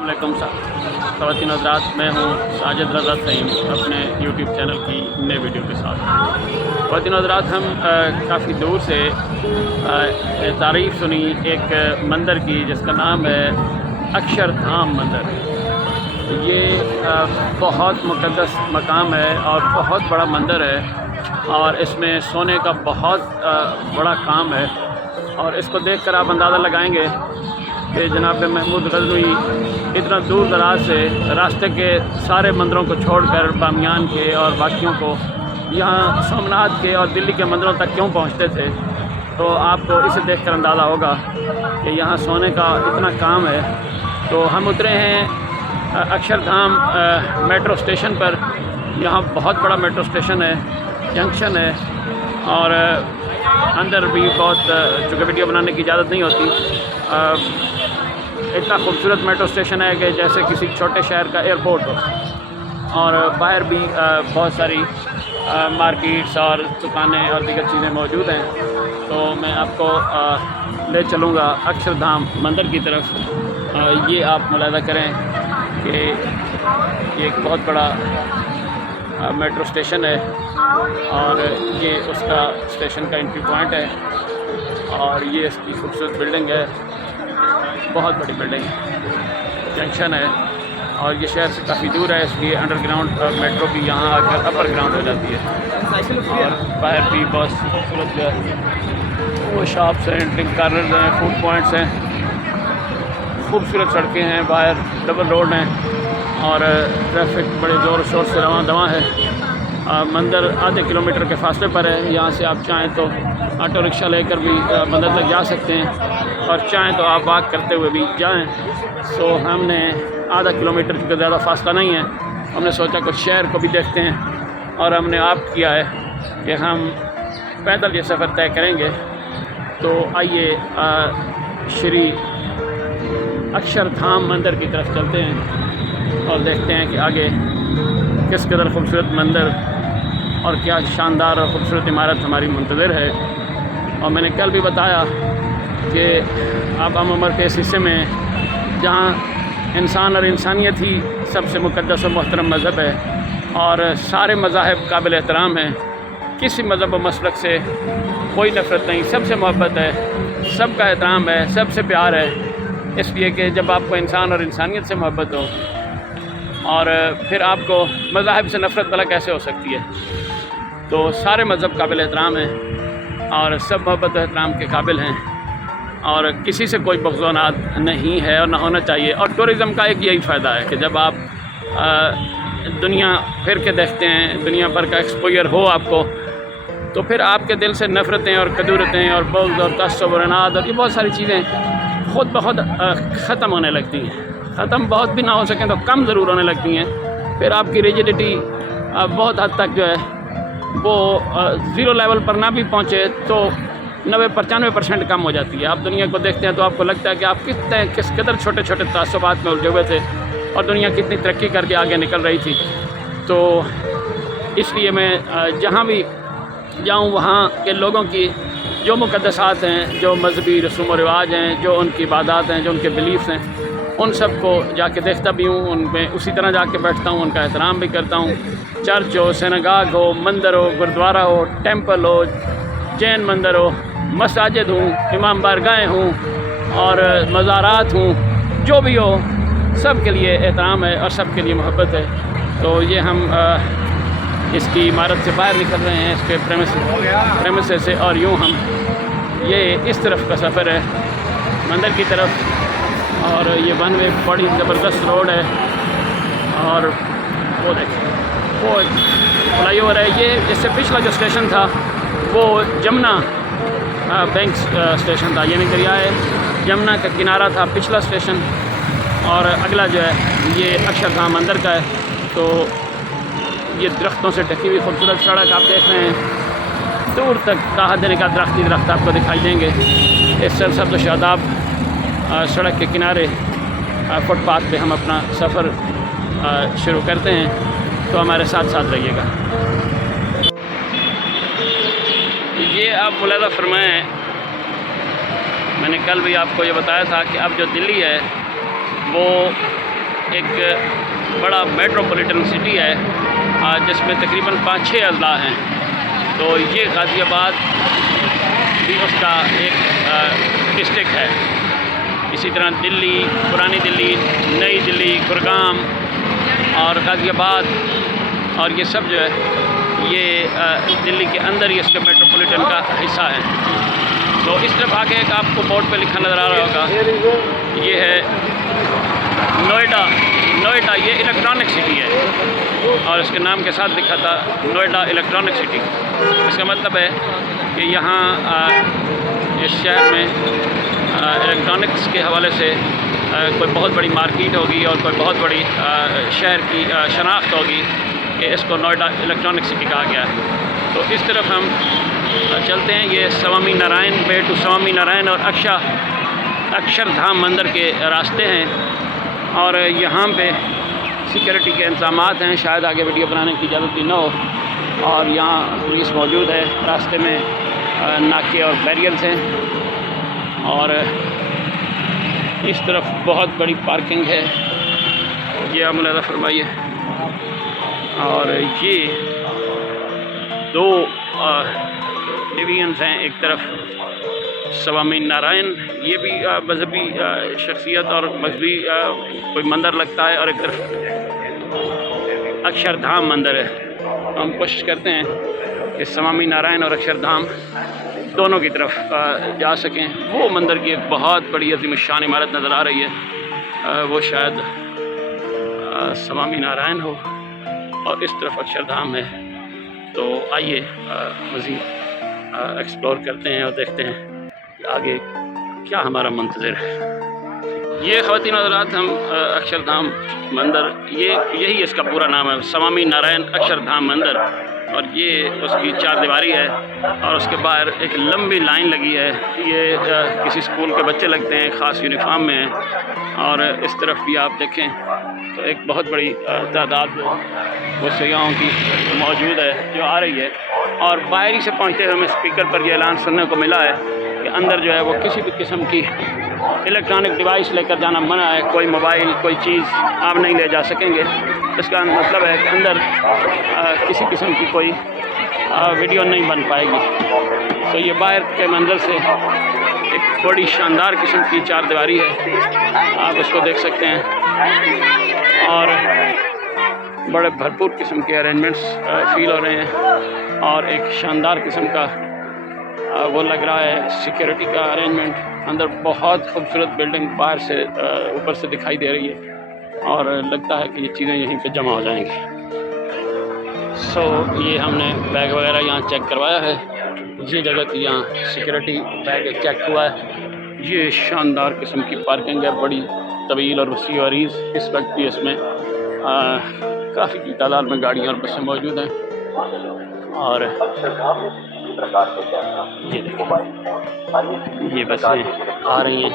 वालेकुम ख़वातीन हज़रात, मैं हूँ साजिद रज़ा फ़हीम अपने यूट्यूब चैनल की नए वीडियो के साथ। ख़वातीन हज़रात, हम काफ़ी दूर से तारीफ़ सुनी एक मंदिर की जिसका नाम है अक्षरधाम मंदिर। ये बहुत मुक़द्दस मकाम है और बहुत बड़ा मंदिर है और इसमें सोने का बहुत बड़ा काम है। और इसको देखकर आप अंदाज़ा लगाएंगे कि जनाब महमूद गज़नवी इतना दूर दराज से रास्ते के सारे मंदिरों को छोड़कर बामियान के और बाकियों को यहाँ सोमनाथ के और दिल्ली के मंदिरों तक क्यों पहुँचते थे। तो आपको इसे देखकर अंदाज़ा होगा कि यहाँ सोने का इतना काम है। तो हम उतरे हैं अक्षरधाम मेट्रो स्टेशन पर। यहाँ बहुत बड़ा मेट्रो स्टेशन है, जंक्शन है और अंदर भी बहुत, चूँकि वीडियो बनाने की इजाज़त नहीं होती, इतना खूबसूरत मेट्रो स्टेशन है कि जैसे किसी छोटे शहर का एयरपोर्ट हो। और बाहर भी बहुत सारी मार्केट्स और दुकानें और दीगर चीज़ें मौजूद हैं। तो मैं आपको ले चलूँगा अक्षरधाम मंदिर की तरफ। ये आप मुलाहिज़ा करें कि ये एक बहुत बड़ा मेट्रो स्टेशन है और ये उसका स्टेशन का एंट्री पॉइंट है और ये इसकी खूबसूरत बिल्डिंग है, बहुत बड़ी बिल्डिंग, जंक्शन है और ये शहर से काफ़ी दूर है, इसलिए अंडरग्राउंड मेट्रो भी यहाँ आकर अपर ग्राउंड हो जाती है। और बाहर भी बहुत खूबसूरत जो है वो शॉप्स हैं, ड्रिंक कॉर्नर्स हैं, फूड पॉइंट्स हैं, खूबसूरत सड़कें हैं, बाहर डबल रोड हैं और ट्रैफिक बड़े ज़ोर शोर से रवां दवां है। मंदिर आधे किलोमीटर के फासले पर है। यहाँ से आप चाहें तो ऑटो रिक्शा लेकर भी मंदिर तक जा सकते हैं और चाहें तो आप वॉक करते हुए भी जाएं। सो हमने आधा किलोमीटर का ज़्यादा फासला नहीं है, हमने सोचा कुछ शहर को भी देखते हैं और हमने ऑप्ट किया है कि हम पैदल ये सफ़र तय करेंगे। तो आइए श्री अक्षरधाम मंदिर की तरफ चलते हैं और देखते हैं कि आगे किस कदर खूबसूरत मंदिर और क्या शानदार और ख़ूबसूरत इमारत हमारी मुंतज़िर है। और मैंने कल भी बताया कि अब हम उम्र के इस हिस्से में जहाँ इंसान और इंसानियत ही सबसे मुक़द्दस और मोहतरम मज़हब है और सारे मज़ाहिब काबिल एहतराम हैं, किसी मज़हब व मसलक से कोई नफ़रत नहीं, सबसे मोहब्बत है, सबका एहतराम है, सबसे प्यार है। इसलिए कि जब आपको इंसान और इंसानियत से मोहब्बत हो और फिर आपको मज़ाहिब से नफ़रत भला कैसे हो सकती है। तो सारे मज़हब काबिल एहतराम हैं और सब मोहब्बत एहतराम के काबिल हैं और किसी से कोई बग़ज़-ओ-नाद नहीं है और ना होना चाहिए। और टूरिज़म का एक यही फ़ायदा है कि जब आप दुनिया फिर के देखते हैं, दुनिया भर का एक्सपोजर हो आपको, तो फिर आपके दिल से नफ़रतें और कदूरतें और बुग़्ज़ और तअस्सुब और अनाद और ये बहुत सारी चीज़ें ख़ुद ब खुद ख़त्म होने लगती हैं। ख़त्म बहुत भी ना हो सकें तो कम ज़रूर होने लगती हैं। फिर आपकी रिजिडिटी बहुत हद तक जो है वो ज़ीरो लेवल पर ना भी पहुँचे तो 90-95% कम हो जाती है। आप दुनिया को देखते हैं तो आपको लगता है कि आप किस कदर छोटे छोटे तअस्सुबात में उलझे हुए थे और दुनिया कितनी तरक्की करके आगे निकल रही थी। तो इसलिए मैं जहाँ भी जाऊँ वहाँ के लोगों की जो मुक़द्दसात हैं, जो मजहबी रस्म व रिवाज हैं, जो उनकी इबादत हैं, जो उनके बिलीफ्स हैं, उन सब को जाके देखता भी हूँ, उनमें उसी तरह जाके बैठता हूँ, उनका एहतराम भी करता हूँ। चर्च हो, सिनेगाग हो, मंदिर हो, गुरुद्वारा हो, टेंपल हो, जैन मंदिर हो, मसाजिद हूँ, इमाम बारगाहें हूँ और मज़ारात हूँ, जो भी हो सब के लिए एहतराम है और सब के लिए मोहब्बत है। तो ये हम इसकी इमारत से बाहर निकल रहे हैं, इसके प्रेमिसेस से, और यूँ हम ये इस तरफ का सफ़र है मंदिर की तरफ। और ये वन वे बड़ी ज़बरदस्त रोड है और वो देखिए वो फ्लाईओवर है। ये इससे पिछला जो स्टेशन था वो जमुना बैंक स्टेशन था, यानी दरियाए जमुना का किनारा था पिछला स्टेशन और अगला जो है ये अक्षरधाम मंदिर का है। तो ये दरख्तों से ढकी हुई खूबसूरत सड़क आप देख रहे हैं, दूर तक राहत देने का दरख्त ही दरख्त आपको दिखाई देंगे। इस सरसब्ज़ व शादाब सड़क के किनारे फुटपाथ पे हम अपना सफ़र शुरू करते हैं। तो हमारे साथ साथ रहिएगा। ये आप मुलाहिज़ा फरमाएँ, मैंने कल भी आपको ये बताया था कि अब जो दिल्ली है वो एक बड़ा मेट्रोपॉलिटन सिटी है जिसमें तकरीबन 5-6 अजला हैं। तो ये गाज़ियाबाद भी उसका एक डिस्ट्रिक्ट है। इसी तरह दिल्ली, पुरानी दिल्ली, नई दिल्ली, गुड़गांव और गाज़ियाबाद और ये सब जो है ये दिल्ली के अंदर ही इसके मेट्रोपॉलिटन का हिस्सा है। तो इस तरफ आगे एक आपको बोर्ड पे लिखा नज़र आ रहा होगा, ये है नोएडा। नोएडा ये इलेक्ट्रॉनिक सिटी है और इसके नाम के साथ लिखा था नोएडा इलेक्ट्रॉनिक सिटी। इसका मतलब है कि यहाँ इस शहर में इलेक्ट्रॉनिक्स के हवाले से कोई बहुत बड़ी मार्केट होगी और कोई बहुत बड़ी शहर की शनाख्त होगी कि इसको नोएडा इलेक्ट्रॉनिक सिटी कहा गया है। तो इस तरफ हम चलते हैं। ये स्वामी नारायण, वे टू स्वामी नारायण और अक्षरधाम मंदिर के रास्ते हैं और यहाँ पे सिक्योरिटी के इंतजाम हैं। शायद आगे वीडियो बनाने की इजाज़त भी न हो और यहाँ पुलिस मौजूद है। रास्ते में नाके और बैरियर्स हैं और इस तरफ बहुत बड़ी पार्किंग है, ये आप मुलाज़ा फरमाइए। और ये दो डिवीजन्स हैं, एक तरफ स्वामी नारायण, ये भी मजहबी शख्सियत और मजहबी कोई मंदिर लगता है, और एक तरफ अक्षरधाम मंदिर है। हम कोशिश करते हैं कि स्वामी नारायण और अक्षरधाम दोनों की तरफ जा सकें। वो मंदिर की एक बहुत बड़ी अज़ीमुश्शान इमारत नज़र आ रही है, वो शायद स्वामी नारायण हो और इस तरफ अक्षरधाम है। तो आइए मज़ीद एक्सप्लोर करते हैं और देखते हैं कि आगे क्या हमारा मुंतज़िर है। ये ख़वातीन हज़रात, हम अक्षरधाम मंदिर, यही इसका पूरा नाम है, स्वामी नारायण अक्षरधाम मंदिर, और ये उसकी 4 दीवारी है और उसके बाहर एक लंबी लाइन लगी है। ये किसी स्कूल के बच्चे लगते हैं, ख़ास यूनिफॉर्म में हैं। और इस तरफ भी आप देखें तो एक बहुत बड़ी तादाद वो सयाहों की मौजूद है जो आ रही है। और बाहरी से पहुँचते हुए हमें स्पीकर पर यह ऐलान सुनने को मिला है कि अंदर जो है वो किसी भी किस्म की इलेक्ट्रॉनिक डिवाइस लेकर जाना मना है। कोई मोबाइल, कोई चीज़ आप नहीं ले जा सकेंगे। इसका मतलब है कि अंदर किसी किस्म की कोई वीडियो नहीं बन पाएगी। तो ये बाहर के मंजर से एक बड़ी शानदार किस्म की 4 दीवारी है, आप उसको देख सकते हैं। और बड़े भरपूर किस्म के अरेंजमेंट्स फील हो रहे हैं और एक शानदार किस्म का वो लग रहा है सिक्योरिटी का अरेंजमेंट। अंदर बहुत खूबसूरत बिल्डिंग बाहर से ऊपर से दिखाई दे रही है और लगता है कि ये चीज़ें यहीं पे जमा हो जाएंगी। सो ये हमने बैग वगैरह यहाँ चेक करवाया है। ये जगह की यहाँ सिक्योरिटी बैग चेक हुआ है। ये शानदार किस्म की पार्किंग है, बड़ी तवील और वसी और इस वक्त भी इसमें काफ़ी की तादाद में गाड़ियाँ और बसें मौजूद हैं। और ये देखिए, ये बसें आ रही हैं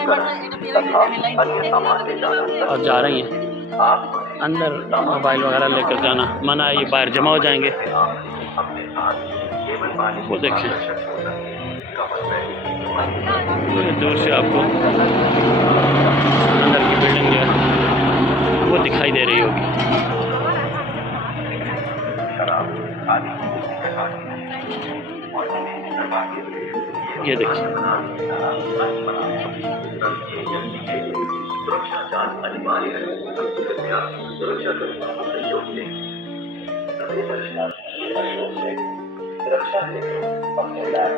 और जा रही हैं। अंदर मोबाइल वगैरह लेकर जाना मना है, ये बाहर जमा हो जाएंगे। वो देखें, दूर से आपको अंदर की बिल्डिंग जो है वो दिखाई दे रही होगी। ये देखिए, सुरक्षा जांच अनिवार्य है। सुरक्षा कर्मियों से सहयोग लें। सुरक्षा से अपने लैब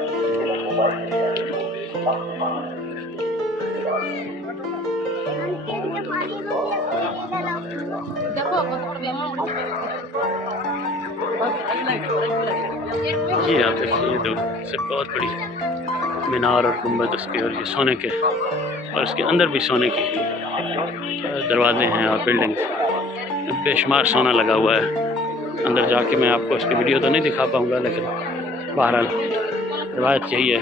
मोबाइल ये आप देखिए, ये तो से बहुत बड़ी मीनार और गुंबद उसके, और ये सोने के, और इसके अंदर भी सोने के दरवाजे हैं और बिल्डिंग, बेशुमार सोना लगा हुआ है। अंदर जाके मैं आपको इसकी वीडियो तो नहीं दिखा पाऊँगा, लेकिन बहरहाल रिवायत यही है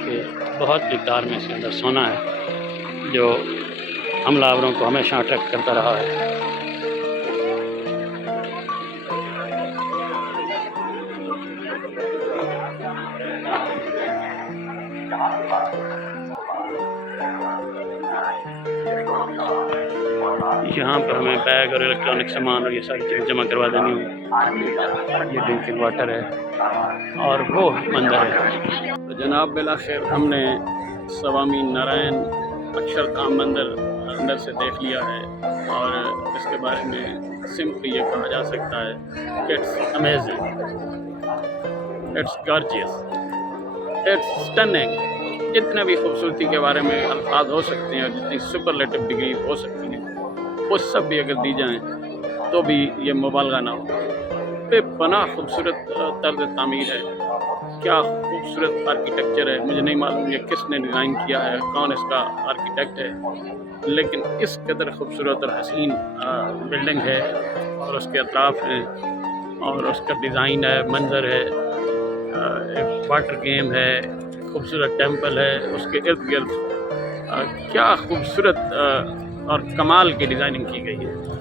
कि बहुत मिक़दार में इसके अंदर सोना है जो हमलावरों को हमेशा अट्रैक्ट करता रहा है। यहाँ पर हमें बैग और इलेक्ट्रॉनिक सामान और ये सारी चीज़ जमा करवा देनी होगी। ये ड्रिंकिंग वाटर है और वो मंदिर है। तो जनाब बिलाखिर हमने स्वामी नारायण अक्षरधाम मंदिर अंदर से देख लिया है और इसके बारे में सिंपली ये कहा जा सकता है, it's amazing, it's gorgeous, it's stunning. जितने भी खूबसूरती के बारे में अल्फाज हो सकते हैं, जितनी सुपरलेटिव डिग्री हो सकती है, वो सब भी अगर दी जाएँ तो भी ये मुबालगा ना हो। बेपनाह खूबसूरत तर्ज तामीर है, क्या खूबसूरत आर्किटेक्चर है। मुझे नहीं मालूम ये किसने डिज़ाइन किया है, कौन इसका आर्किटेक्ट है, लेकिन इस कदर खूबसूरत और हसीन बिल्डिंग है और उसके अतराफ़ हैं और उसका डिज़ाइन है, मंज़र है, एक वाटर गेम है, खूबसूरत टेंपल है, उसके इर्द गिर्द क्या खूबसूरत और कमाल की डिज़ाइनिंग की गई है।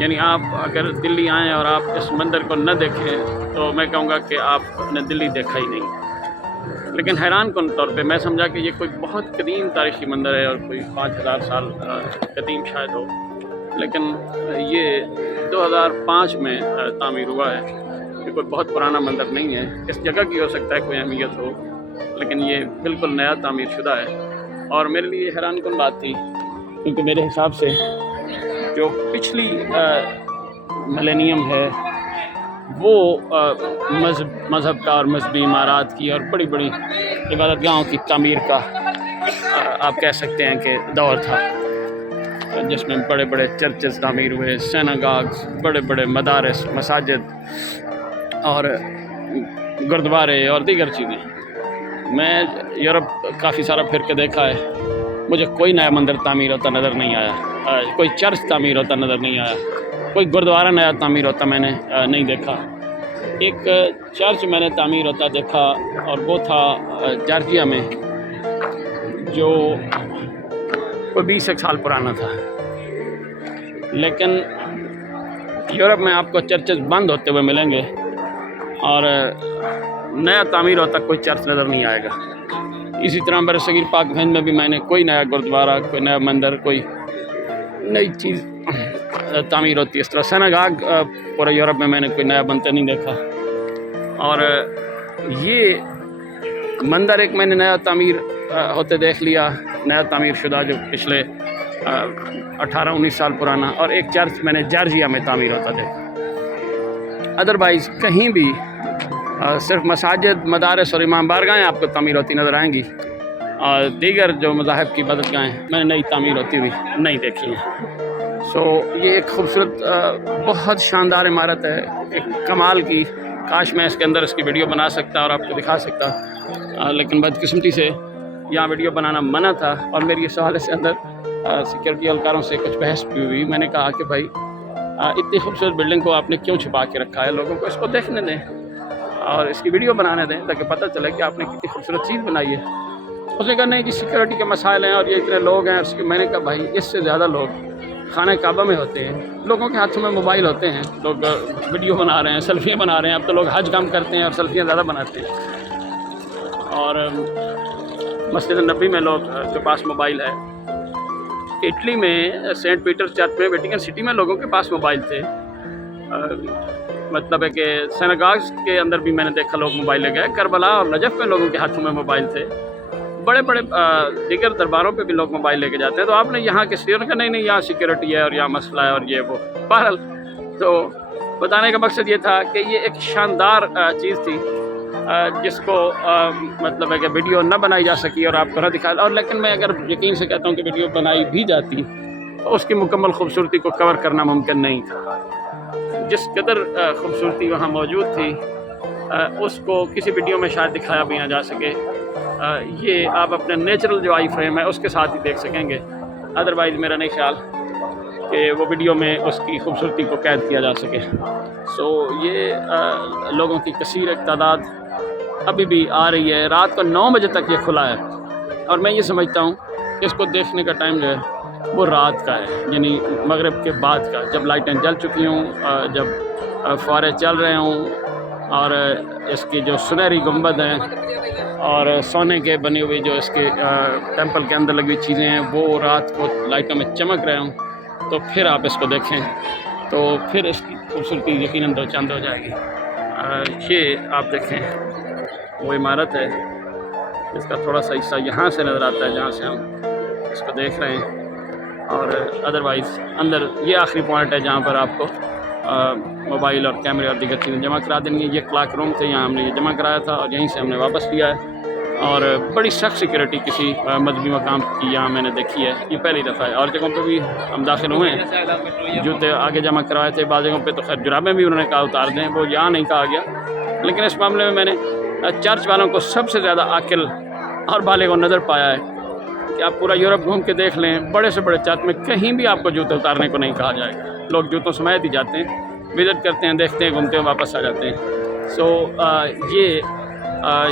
यानी आप अगर दिल्ली आएँ और आप इस मंदिर को न देखें तो मैं कहूँगा कि आपने दिल्ली देखा ही नहीं। लेकिन हैरान कन तौर पे मैं समझा कि ये कोई बहुत कदीम तारीख़ी मंदिर है और कोई 5000 साल कदीम शायद हो, लेकिन ये 2005 में तामीर हुआ है। ये कोई बहुत पुराना मंदिर नहीं है। इस जगह की हो सकता है कोई अहमियत हो, लेकिन ये बिल्कुल नया तामीर शुदा है। और मेरे लिए हैरान कन बात थी, क्योंकि मेरे हिसाब से जो पिछली मिलेनियम है वो मज़हब का और मजहबी इमारात की और बड़ी बड़ी इबादतगाहों की तामीर का आप कह सकते हैं कि दौर था, जिसमें बड़े बड़े चर्चेस तामीर हुए, सिनेगॉग्स, बड़े बड़े मदारस, मसाजिद और गुरुद्वारे और दीगर चीज़ें। मैं यूरोप काफ़ी सारा फिर के देखा है, मुझे कोई नया मंदिर तामीर होता नज़र नहीं आया, कोई चर्च तामीर होता नज़र नहीं आया, कोई गुरुद्वारा नया तामीर होता मैंने नहीं देखा। एक चर्च मैंने तामीर होता देखा और वो था जॉर्जिया में, जो कोई 20 साल पुराना था। लेकिन यूरोप में आपको चर्चेस बंद होते हुए मिलेंगे और नया तामीर होता कोई चर्च नज़र नहीं आएगा। इसी तरह बरसगीर पाक हिंद में भी मैंने कोई नया गुरुद्वारा, कोई नया मंदिर, कोई नई चीज़ तामीर होती है। इस तरह सिनेगॉग पूरे यूरोप में मैंने कोई नया बनते नहीं देखा। और ये मंदिर एक मैंने नया तामीर होते देख लिया, नया तामीर शुदा जो पिछले 18-19 साल पुराना, और एक चर्च मैंने जॉर्जिया में तामीर होता देखा। अदरवाइज़ कहीं भी सिर्फ मसाजिद, मदारस और इमाम बारगाहें आपको तामीर होती नज़र आएंगी और दीगर जो मज़ाहिब की इबादतगाहें मैंने नई तामीर होती हुई नहीं देखी हैं। सो ये एक खूबसूरत बहुत शानदार इमारत है, एक कमाल की। काश मैं इसके अंदर इसकी वीडियो बना सकता और आपको दिखा सकता, लेकिन बदकिस्मती से यहाँ वीडियो बनाना मना था और मेरी इस हवाले से अंदर सिक्योरिटी एहलकारों से कुछ बहस भी हुई। मैंने कहा कि भाई इतनी खूबसूरत बिल्डिंग को आपने क्यों छुपा के रखा है, लोगों को इसको देखने दें और इसकी वीडियो बनाने दें ताकि पता चले कि आपने कितनी खूबसूरत चीज़ बनाई है। उसने कहा नहीं जी सिक्योरिटी के मसाइल हैं और ये इतने लोग हैं। मैंने कहा भाई इससे ज़्यादा लोग खाना काबा में होते हैं, लोगों के हाथों में मोबाइल होते हैं, लोग वीडियो बना रहे हैं, सेल्फियाँ बना रहे हैं। अब तो लोग हज काम करते हैं और सेल्फियाँ ज़्यादा बनाते हैं। और मस्जिद नबी में लोग के पास मोबाइल है। इटली में सेंट पीटर चर्च में, वेटिकन सिटी में लोगों के पास मोबाइल थे। मतलब है कि सिनेगॉग्स के अंदर भी मैंने देखा लोग मोबाइल ले गए। करबला और नजफ़ में लोगों के हाथों में मोबाइल थे। बड़े बड़े दीगर दरबारों पे भी लोग मोबाइल लेके जाते हैं। तो आपने यहाँ के स्टेशन का नहीं यहाँ सिक्योरिटी है और यहाँ मसला है और ये वो। बहरहाल तो बताने का मकसद ये था कि ये एक शानदार चीज़ थी जिसको मतलब है कि वीडियो न बनाई जा सकी और आपको न दिखा। और लेकिन मैं अगर यकीन से कहता हूँ कि वीडियो बनाई भी जाती तो उसकी मुकम्मल खूबसूरती को कवर करना मुमकिन नहीं था। जिस कदर खूबसूरती वहाँ मौजूद थी उसको किसी वीडियो में शायद दिखाया भी ना जा सके। ये आप अपने नेचुरल जो आई फ्रेम है उसके साथ ही देख सकेंगे। अदरवाइज़ मेरा नहीं ख्याल कि वो वीडियो में उसकी खूबसूरती को कैद किया जा सके। सो ये लोगों की कसीर एक तादाद अभी भी आ रही है। रात को 9 बजे तक ये खुला है और मैं ये समझता हूँ कि इसको देखने का टाइम जो है वो रात का है, यानी मगरिब के बाद का, जब लाइटें जल चुकी हों, जब फुआरे चल रहे हों और इसकी जो सुनहरी गुंबद हैं और सोने के बने हुए जो इसके टेंपल के अंदर लगी हुई चीज़ें हैं वो रात को लाइटों में चमक रहे हों, तो फिर आप इसको देखें तो फिर इसकी खूबसूरती यकीनन दो चंद हो जाएगी। ये आप देखें वो इमारत है, इसका थोड़ा सा हिस्सा यहाँ से नज़र आता है जहाँ से हम इसको देख रहे हैं, और अदरवाइज़ अंदर ये आखिरी पॉइंट है जहाँ पर आपको मोबाइल और कैमरे और दीगर चीज़ें जमा करा देंगे। ये क्लाक रूम थे, यहाँ हमने ये जमा कराया था और यहीं से हमने वापस लिया है। और बड़ी सख्त सिक्योरिटी किसी मजहबी मकाम की यहाँ मैंने देखी है, ये पहली दफ़ा है। और जगहों पे भी हम दाखिल हुए हैं, जूते आगे जमा करवाए थे, बाद जगहों पे तो खैर जुराबें भी उन्होंने कहा उतार दें, वो यहाँ नहीं कहा गया। लेकिन इस मामले में मैंने चर्च वालों को सबसे ज़्यादा आकिल और बालिग नज़र पाया है कि आप पूरा यूरोप घूम के देख लें, बड़े से बड़े चर्च में कहीं भी आपको जूते उतारने को नहीं कहा जाएगा। लोग जूतों समेत ही जाते हैं, विज़िट करते हैं, देखते हैं, घूमते हैं, वापस आ जाते हैं। सो ये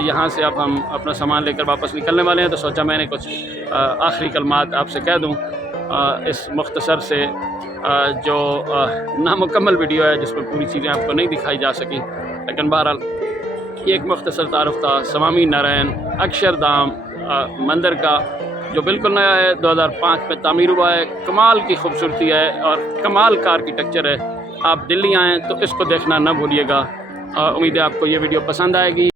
यहाँ से अब हम अपना सामान लेकर वापस निकलने वाले हैं, तो सोचा मैंने कुछ आखिरी कलमात आपसे कह दूँ इस मुख्तसर से जो नामुकम्मल वीडियो है जिसमें पूरी चीज़ें आपको नहीं दिखाई जा सकी। लेकिन बहरहाल ये एक मुख्तसर तारुफ था स्वामी नारायण अक्षरधाम मंदिर का, जो बिल्कुल नया है, 2005 में तामीर हुआ है। कमाल की खूबसूरती है और कमाल का आर्किटेक्चर है। आप दिल्ली आएँ तो इसको देखना ना भूलिएगा। उम्मीद है आपको ये वीडियो पसंद आएगी।